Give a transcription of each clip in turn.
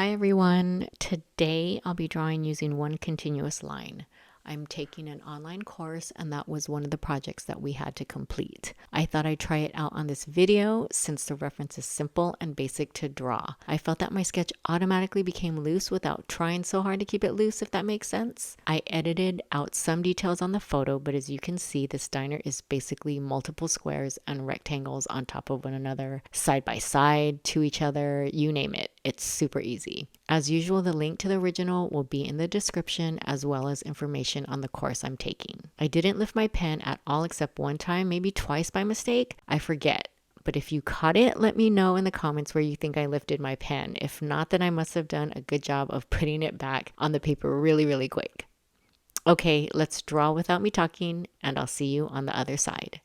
Hi everyone. Today I'll be drawing using one continuous line. I'm taking an online course and that was one of the projects that we had to complete. I thought I'd try it out on this video since the reference is simple and basic to draw. I felt that my sketch automatically became loose without trying so hard to keep it loose, if that makes sense. I edited out some details on the photo, but as you can see, this diner is basically multiple squares and rectangles on top of one another, side by side, to each other, you name it. It's super easy. As usual, the link to the original will be in the description as well as information on the course I'm taking. I didn't lift my pen at all except one time, maybe twice by mistake. I forget. But if you caught it, let me know in the comments where you think I lifted my pen. If not, then I must have done a good job of putting it back on the paper really quick. Okay, let's draw without me talking, and I'll see you on the other side.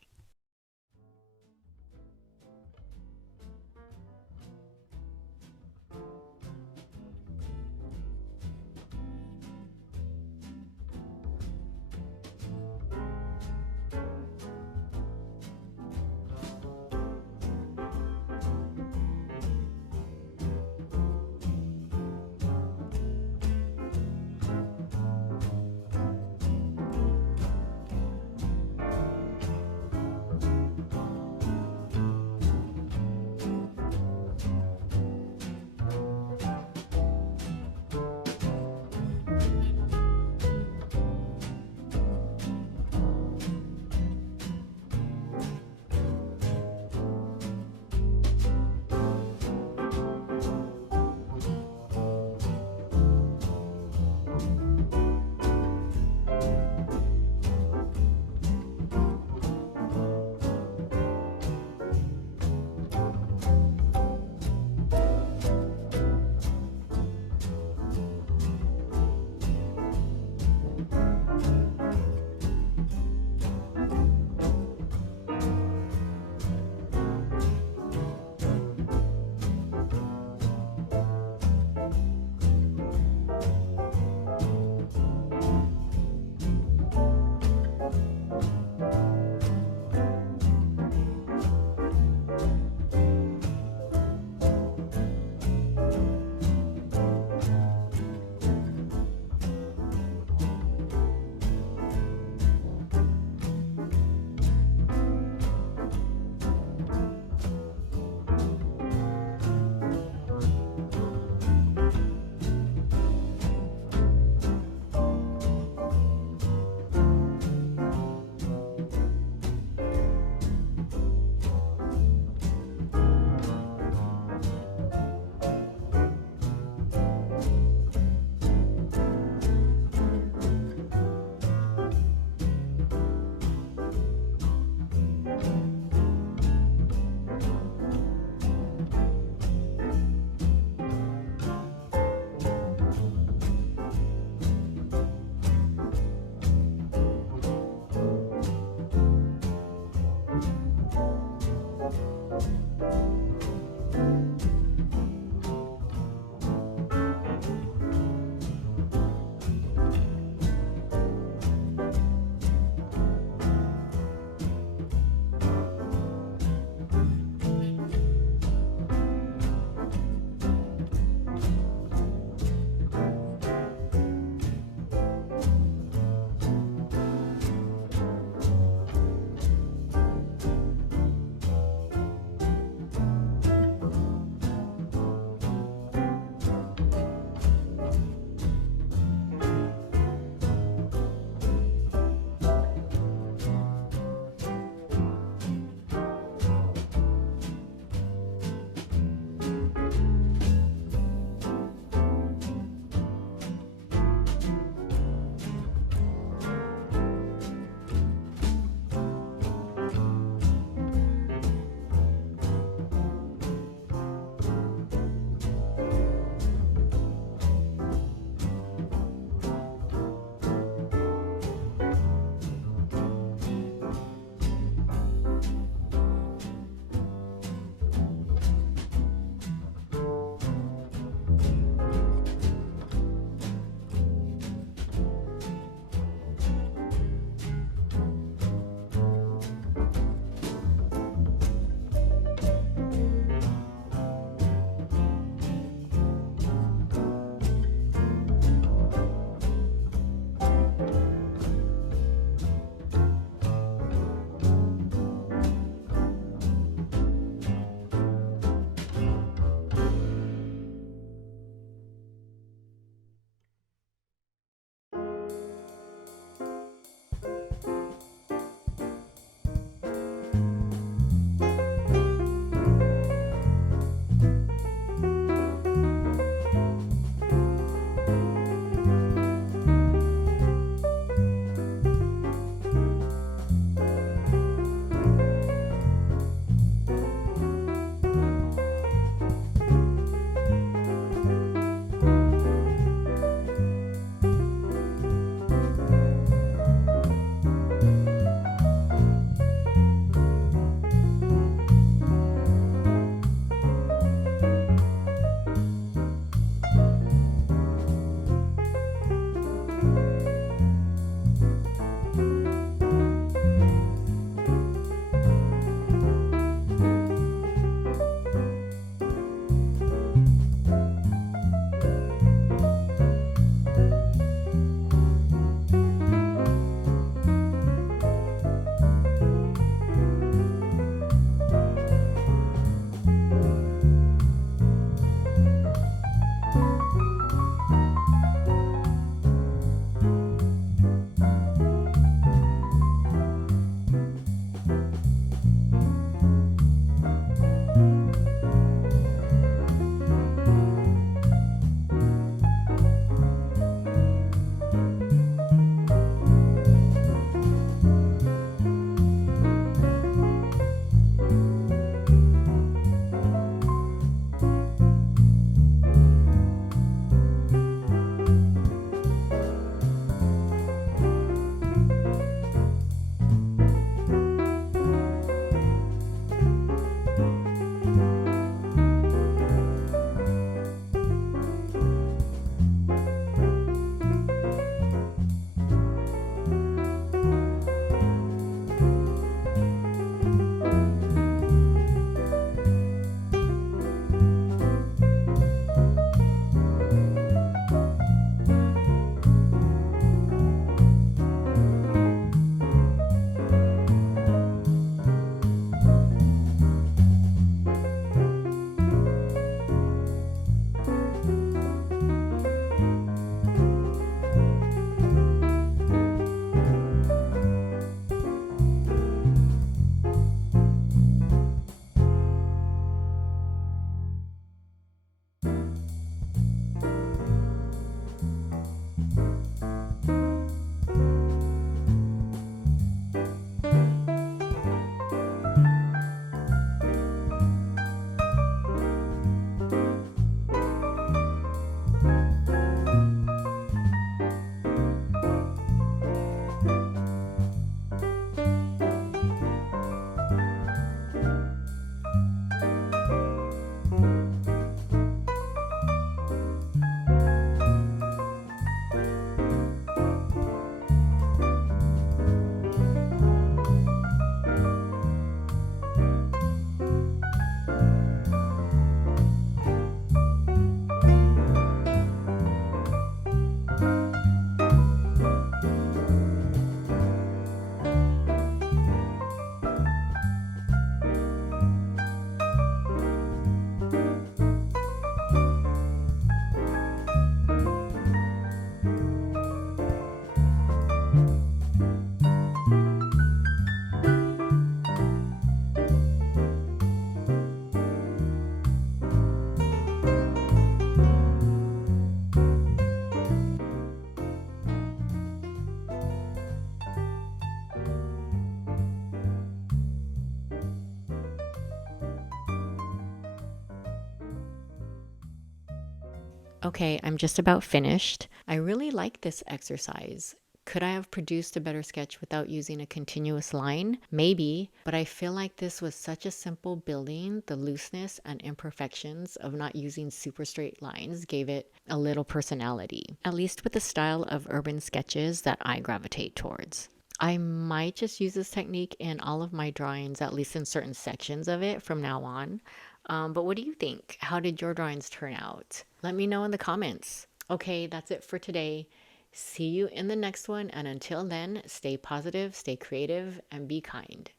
Okay, I'm just about finished. I really like this exercise. Could I have produced a better sketch without using a continuous line? Maybe, but I feel like this was such a simple building. The looseness and imperfections of not using super straight lines gave it a little personality, at least with the style of urban sketches that I gravitate towards. I might just use this technique in all of my drawings, at least in certain sections of it from now on. But what do you think? How did your drawings turn out? Let me know in the comments. Okay, that's it for today. See you in the next one. And until then, stay positive, stay creative, and be kind.